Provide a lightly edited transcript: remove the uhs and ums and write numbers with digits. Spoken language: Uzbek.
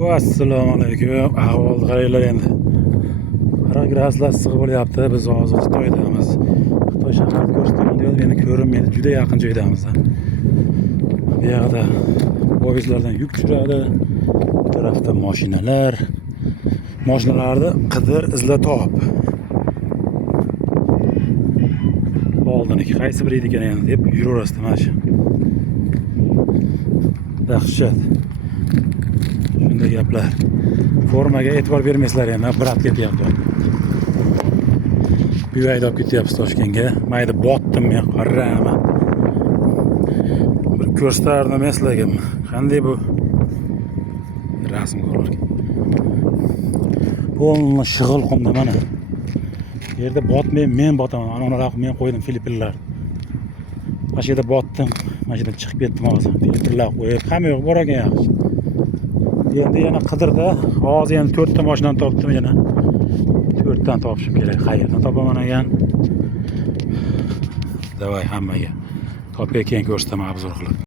Assalomu alaykum. Ahvol qaranglar endi. Qara graslar issiq bo'lyapti. Biz hozir Xitoydamiz. Xitoy shaharni ko'rsataman dedim, meni ko'rinmaydi. Juda yaqin joydamiz. Bu yerda poyezdlardan yuk tushiradi. Bu tarafda mashinalar. Mashinalarni qidir, izla top. Oldiniki qaysi biri ekan endi deb yuraverasizlar mana shu. Dahshat. Shunday gaplar. Formaga e'tibor bermaysizlar endi, brat ketyapti. Bu yerda olib ketyapmiz Toshkentga. Mayda botdim men, qarama. Bir ko'rstardim men sizlarga. Qanday bu rasm ko'rlar. Polni shig'il qumda mana. Bu yerda botmayman, men botaman. Ana unaqa men qo'ydim Filippinlar. Mana shu yerda botdim. Mana shu yerdan chiqib ketdim hozir. Filippinlar qo'yib, hamma yo'q bor ekan yaxshi. Endi yana qidirda, hozir yana 4 ta mashinani topdim yana. 4 tani topishim kerak. Qayerdan topaman ekan? Davay hammaga. Topgan keyin ko'rsataman obzor qilib.